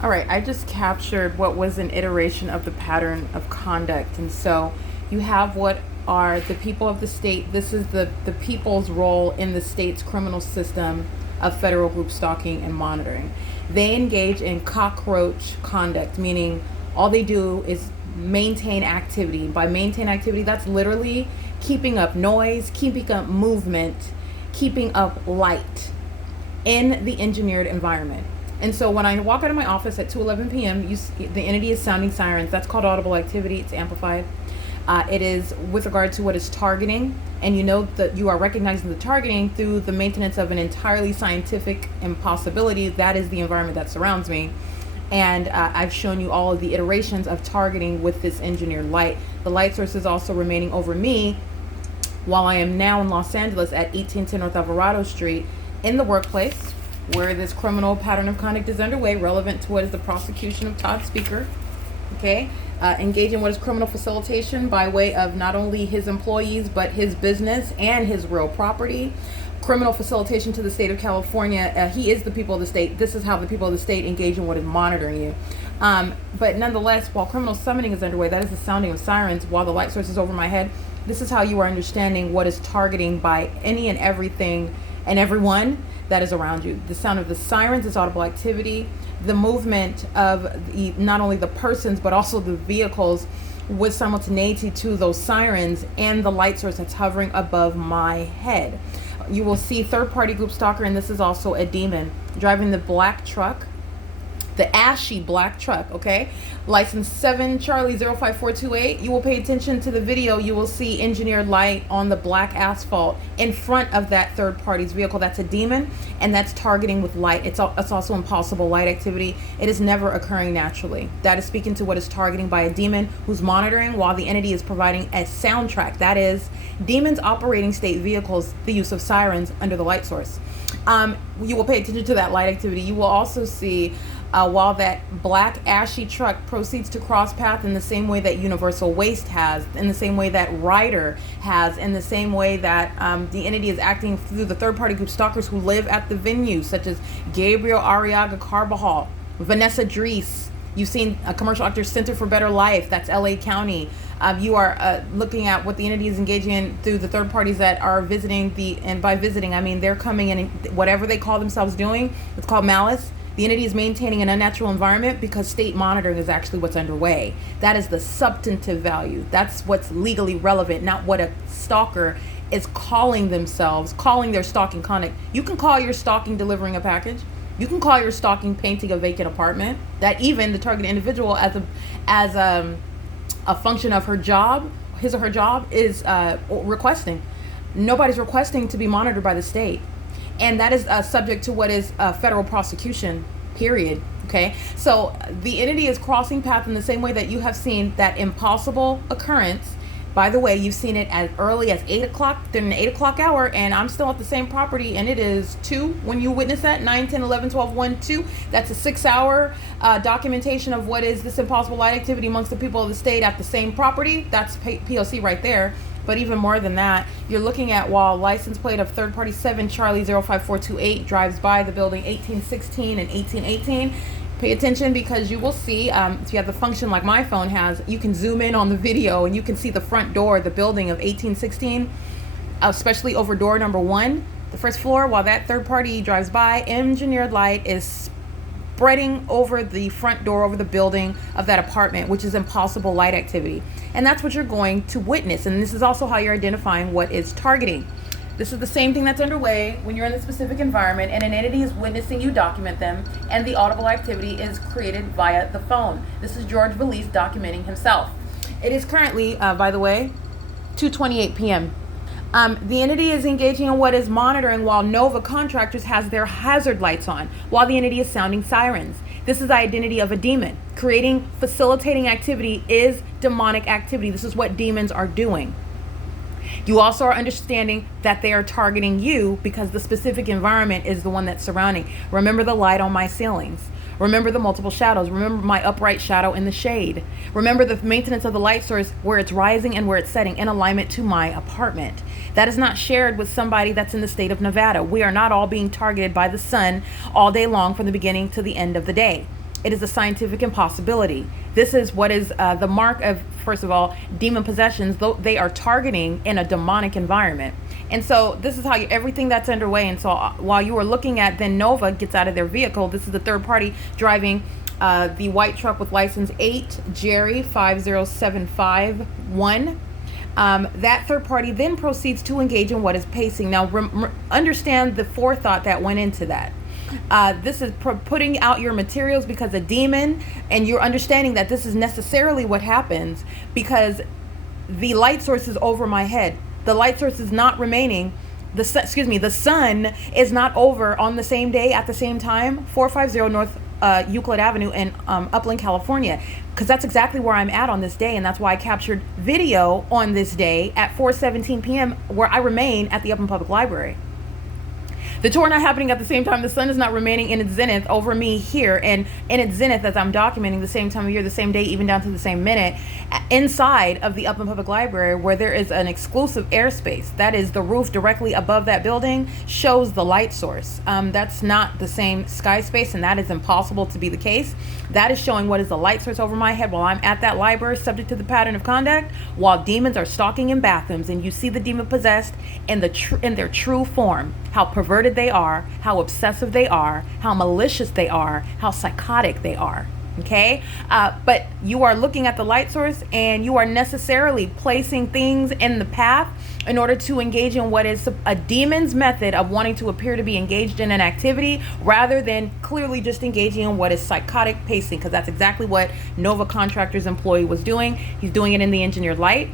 All right, I just captured what was an iteration of the pattern of conduct. And so you have what are the people of the state. This is the people's role in the state's criminal system of federal group stalking and monitoring. They engage in cockroach conduct, meaning all they do is maintain activity. By maintain activity, that's literally keeping up noise, keeping up movement, keeping up light in the engineered environment. And so when I walk out of my office at 2:11 p.m., the entity is sounding sirens. That's called audible activity. It's amplified. It is with regard to what is targeting, and you know that you are recognizing the targeting through the maintenance of an entirely scientific impossibility. That is the environment that surrounds me. And I've shown you all of the iterations of targeting with this engineered light. The light source is also remaining over me while I am now in Los Angeles at 1810 North Alvarado Street in the workplace where this criminal pattern of conduct is underway, relevant to what is the prosecution of Todd Speaker. Okay, engage in what is criminal facilitation by way of not only his employees but his business and his real property. Criminal facilitation to the state of California. He is the people of the state. This is how the people of the state engage in what is monitoring you. But nonetheless, while criminal summoning is underway, that is the sounding of sirens while the light source is over my head. This is how you are understanding what is targeting by any and everything and everyone that is around you. The sound of the sirens is audible activity. The movement of not only the persons but also the vehicles with simultaneity to those sirens and the light source that's hovering above my head. You will see third-party group stalker, and this is also a demon, driving the black truck, the ashy black truck, okay? License 7 Charlie 05428. You will pay attention to the video. You will see engineered light on the black asphalt in front of that third party's vehicle. That's a demon, and that's targeting with light. It's also impossible light activity. It is never occurring naturally. That is speaking to what is targeting by a demon who's monitoring while the entity is providing a soundtrack. That is demons operating state vehicles, the use of sirens under the light source. You will pay attention to that light activity. You will also see while that black ashy truck proceeds to cross path in the same way that Universal Waste has, in the same way that Ryder has, in the same way that the entity is acting through the third-party group stalkers who live at the venue, such as Gabriel Arriaga Carbajal, Vanessa Drees. You've seen a commercial actor Center for Better Life, that's LA County. You are looking at what the entity is engaging in through the third parties that are visiting and by visiting, I mean they're coming in, whatever they call themselves doing, it's called malice. The entity is maintaining an unnatural environment because state monitoring is actually what's underway. That is the substantive value. That's what's legally relevant, not what a stalker is calling themselves, calling their stalking conduct. You can call your stalking delivering a package. You can call your stalking painting a vacant apartment. That even the targeted individual as a function of her job, his or her job, is requesting. Nobody's requesting to be monitored by the state. And that is subject to what is federal prosecution, period. Okay, so the entity is crossing path in the same way that you have seen that impossible occurrence. By the way, you've seen it as early as 8 o'clock, during the 8 o'clock hour, and I'm still at the same property, and it is 2 when you witness that, 9, 10, 11, 12, 1, 2. That's a 6-hour documentation of what is this impossible light activity amongst the people of the state at the same property. That's P.O.C. right there. But even more than that, you're looking at while license plate of third party 7 Charlie 05428 drives by the building 1816 and 1818. Pay attention because you will see, if you have the function like my phone has, you can zoom in on the video and you can see the front door, the building of 1816, especially over door number 1, the first floor. While that third party drives by, engineered light is spreading over the front door, over the building of that apartment, which is impossible light activity. And that's what you're going to witness. And this is also how you're identifying what is targeting. This is the same thing that's underway when you're in the specific environment and an entity is witnessing you document them, and the audible activity is created via the phone. This is George Valise documenting himself. It is currently, by the way, 2:28 p.m. The entity is engaging in what is monitoring while Nova Contractors has their hazard lights on, while the entity is sounding sirens. This is the identity of a demon. Creating, facilitating activity is demonic activity. This is what demons are doing. You also are understanding that they are targeting you because the specific environment is the one that's surrounding. Remember the light on my ceilings. Remember the multiple shadows. Remember my upright shadow in the shade. Remember the maintenance of the light source where it's rising and where it's setting in alignment to my apartment. That is not shared with somebody that's in the state of Nevada. We are not all being targeted by the sun all day long from the beginning to the end of the day. It is a scientific impossibility. This is what is the mark of, first of all, demon possessions, though they are targeting in a demonic environment. And so this is how everything that's underway. And so while you are looking at, then Nova gets out of their vehicle. This is the third party driving the white truck with license 8 Jerry 50751. That third party then proceeds to engage in what is pacing. Now, understand the forethought that went into that. This is putting out your materials because a demon, and you're understanding that this is necessarily what happens because the light source is over my head. The light source is not remaining. The sun is not over on the same day at the same time. 450 North Euclid Avenue in Upland, California, because that's exactly where I'm at on this day, and that's why I captured video on this day at 4:17 p.m. where I remain at the Upland Public Library. The tour not happening at the same time. The sun is not remaining in its zenith over me here, and in its zenith as I'm documenting the same time of year, the same day, even down to the same minute, inside of the Upland Public Library, where there is an exclusive airspace. That is the roof directly above that building shows the light source. That's not the same sky space, and that is impossible to be the case. That is showing what is the light source over my head while I'm at that library, subject to the pattern of conduct, while demons are stalking in bathrooms, and you see the demon possessed in their true form, how perverted they are, how obsessive they are, how malicious they are, how psychotic they are. Okay, but you are looking at the light source, and you are necessarily placing things in the path in order to engage in what is a demon's method of wanting to appear to be engaged in an activity rather than clearly just engaging in what is psychotic pacing, because that's exactly what Nova Contractor's employee was doing. He's doing it in the engineered light.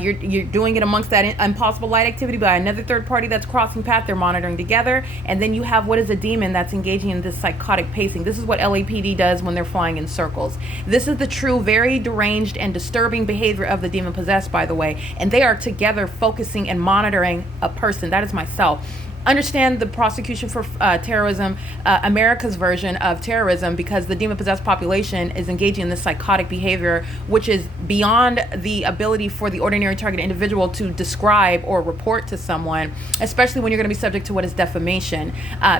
You're doing it amongst that impossible light activity by another third party that's crossing path. They're monitoring together. And then you have what is a demon that's engaging in this psychotic pacing. This is what LAPD does when they're flying in circles. This is the true, very deranged and disturbing behavior of the demon possessed, by the way. And they are together focusing and monitoring a person. That is myself. Understand the prosecution for terrorism, America's version of terrorism, because the demon-possessed population is engaging in this psychotic behavior, which is beyond the ability for the ordinary target individual to describe or report to someone, especially when you're going to be subject to what is defamation,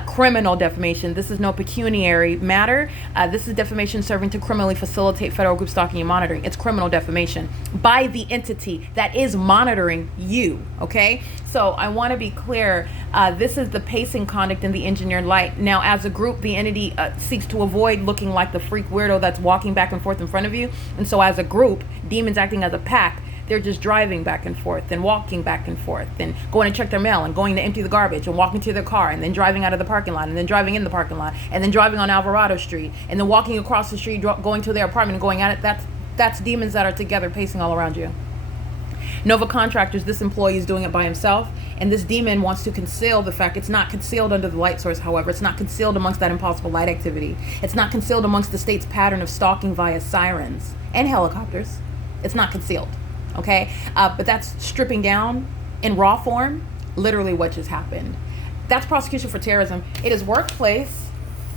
criminal defamation. This is no pecuniary matter. This is defamation serving to criminally facilitate federal group stalking and monitoring. It's criminal defamation by the entity that is monitoring you, okay? So I want to be clear. This is the pacing conduct in the engineered light. Now, as a group, the entity seeks to avoid looking like the freak weirdo that's walking back and forth in front of you. And so as a group, demons acting as a pack, they're just driving back and forth and walking back and forth and going to check their mail and going to empty the garbage and walking to their car and then driving out of the parking lot and then driving in the parking lot and then driving on Alvarado Street and then walking across the street, going to their apartment and going at it. That's demons that are together pacing all around you. Nova Contractors, this employee is doing it by himself, and this demon wants to conceal the fact. It's not concealed under the light source, however. It's not concealed amongst that impossible light activity. It's not concealed amongst the state's pattern of stalking via sirens and helicopters. It's not concealed, okay? But that's stripping down in raw form, literally what just happened. That's prosecution for terrorism. It is workplace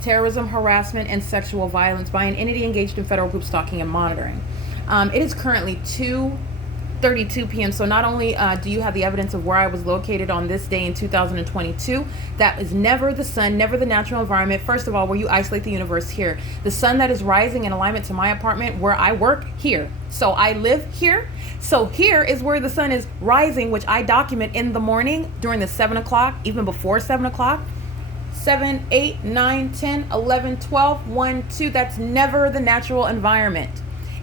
terrorism, harassment, and sexual violence by an entity engaged in federal group stalking and monitoring. It is currently 2:32 p.m. So not only do you have the evidence of where I was located on this day in 2022, that is never the sun, never the natural environment. First of all, where you isolate the universe here. The sun that is rising in alignment to my apartment where I work here. So I live here. So here is where the sun is rising, which I document in the morning during the 7 o'clock, even before 7 o'clock. 7, 8, 9, 10, 11, 12, 1, 2. That's never the natural environment.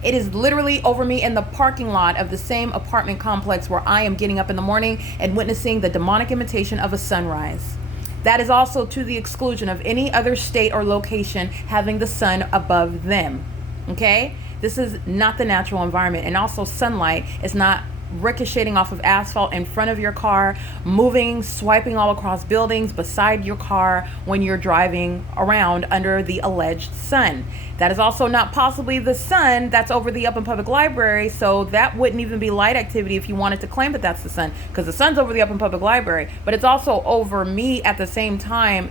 It is literally over me in the parking lot of the same apartment complex where I am getting up in the morning and witnessing the demonic imitation of a sunrise. That is also to the exclusion of any other state or location having the sun above them. Okay? This is not the natural environment. And also sunlight is not ricocheting off of asphalt in front of your car, moving, swiping all across buildings beside your car when you're driving around under the alleged sun. That is also not possibly the sun that's over the Upland Public Library, so that wouldn't even be light activity if you wanted to claim that that's the sun, because the sun's over the Upland Public Library, but it's also over me at the same time,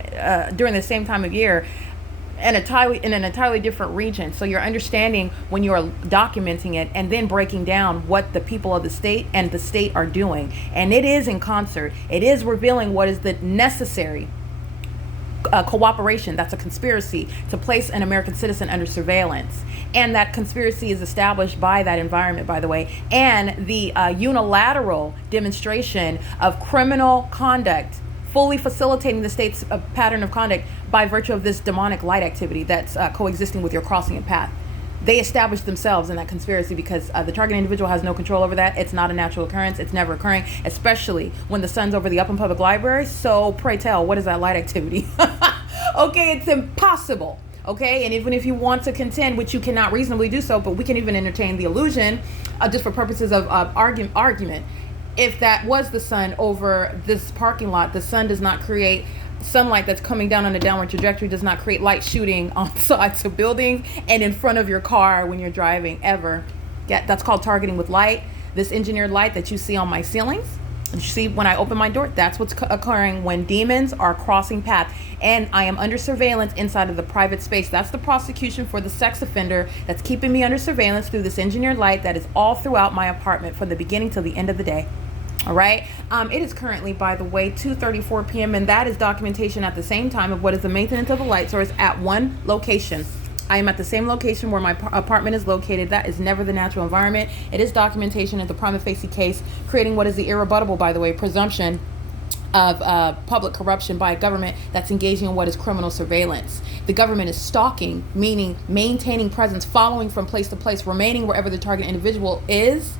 during the same time of year, in an entirely different region. So you're understanding when you're documenting it and then breaking down what the people of the state and the state are doing. And it is in concert. It is revealing what is the necessary cooperation. That's a conspiracy to place an American citizen under surveillance. And that conspiracy is established by that environment, by the way, and the unilateral demonstration of criminal conduct, fully facilitating the state's pattern of conduct by virtue of this demonic light activity that's coexisting with your crossing a path. They established themselves in that conspiracy because the target individual has no control over that. It's not a natural occurrence. It's never occurring, especially when the sun's over the Upland Public Library. So pray tell, what is that light activity? Okay, it's impossible. Okay, and even if you want to contend, which you cannot reasonably do so, but we can even entertain the illusion just for purposes of argument. If that was the sun over this parking lot, the sun does not create sunlight that's coming down on a downward trajectory, does not create light shooting on sides of buildings and in front of your car when you're driving ever. That's called targeting with light. This engineered light that you see on my ceilings, that you see when I open my door, that's what's occurring when demons are crossing paths. And I am under surveillance inside of the private space. That's the prosecution for the sex offender that's keeping me under surveillance through this engineered light that is all throughout my apartment from the beginning till the end of the day. All right. It is currently, by the way, 2:34 p.m. and that is documentation at the same time of what is the maintenance of the light source at one location. I am at the same location where my apartment is located. That is never the natural environment. It is documentation of the prima facie case, creating what is the irrebuttable, by the way, presumption of public corruption by a government that's engaging in what is criminal surveillance. The government is stalking, meaning maintaining presence, following from place to place, remaining wherever the target individual is,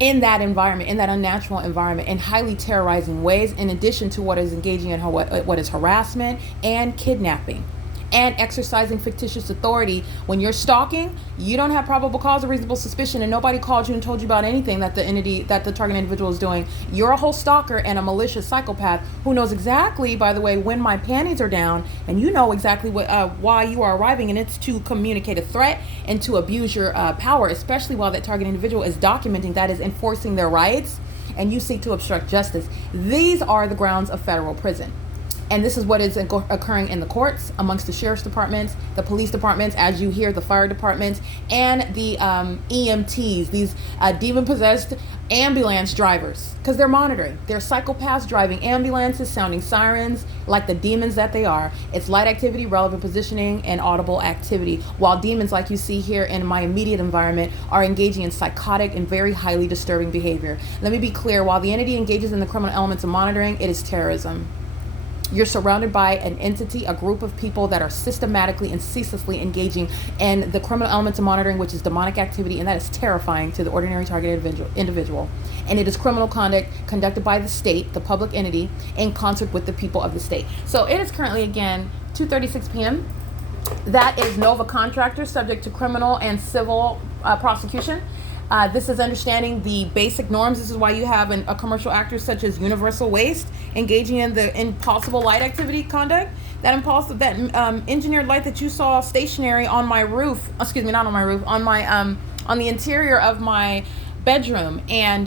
in that environment, in that unnatural environment, in highly terrorizing ways, in addition to what is engaging in what is harassment and kidnapping and exercising fictitious authority. When you're stalking, you don't have probable cause or reasonable suspicion, and nobody called you and told you about anything that the target individual is doing. You're a whole stalker and a malicious psychopath who knows exactly, by the way, when my panties are down, and you know exactly why you are arriving, and it's to communicate a threat and to abuse your power, especially while that target individual is documenting, that is enforcing their rights, and you seek to obstruct justice. These are the grounds of federal prison. And this is what is occurring in the courts, amongst the sheriff's departments, the police departments, as you hear, the fire departments, and the EMTs, these demon-possessed ambulance drivers, because they're monitoring. They're psychopaths driving ambulances, sounding sirens like the demons that they are. It's light activity, relevant positioning, and audible activity, while demons, like you see here in my immediate environment, are engaging in psychotic and very highly disturbing behavior. Let me be clear. While the entity engages in the criminal elements of monitoring, it is terrorism. You're surrounded by an entity, a group of people that are systematically and ceaselessly engaging in the criminal elements of monitoring, which is demonic activity, and that is terrifying to the ordinary target individual. And it is criminal conduct conducted by the state, the public entity, in concert with the people of the state. So it is currently, again, 2:36 p.m. That is Nova Contractor, subject to criminal and civil prosecution. This is understanding the basic norms. This is why you have a commercial actor such as Universal Waste engaging in the impossible light activity conduct. That engineered light that you saw stationary on my roof, excuse me, not on my roof, on my on the interior of my bedroom and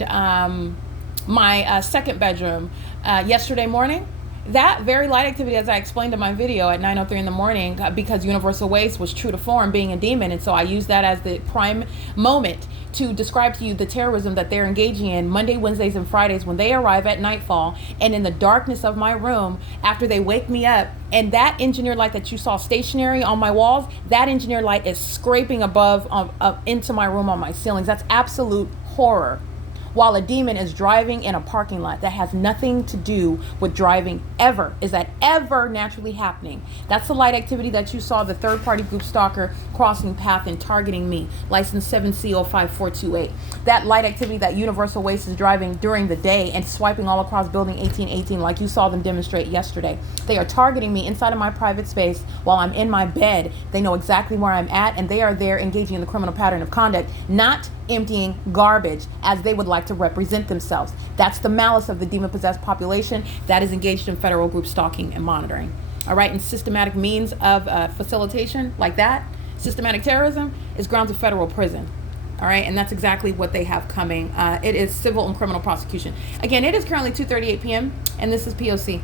my second bedroom yesterday morning. That very light activity, as I explained in my video at 9:03 in the morning, because Universal Waste was true to form, being a demon, and so I used that as the prime moment to describe to you the terrorism that they're engaging in Monday, Wednesdays, and Fridays when they arrive at nightfall and in the darkness of my room after they wake me up. And that engineered light that you saw stationary on my walls, that engineered light is scraping above into my room on my ceilings. That's absolute horror. While a demon is driving in a parking lot, that has nothing to do with driving ever. Is that ever naturally happening? That's the light activity that you saw the third-party group stalker crossing path and targeting me. License 7C05428. That light activity that Universal Waste is driving during the day and swiping all across building 1818 like you saw them demonstrate yesterday. They are targeting me inside of my private space while I'm in my bed. They know exactly where I'm at, and they are there engaging in the criminal pattern of conduct, not emptying garbage as they would like to represent themselves. That's the malice of the demon-possessed population that is engaged in federal group stalking and monitoring. All right, and systematic means of facilitation like that, systematic terrorism, is grounds of federal prison. All right, and that's exactly what they have coming. It is civil and criminal prosecution. Again, it is currently 2:38 p.m., and this is P.O.C.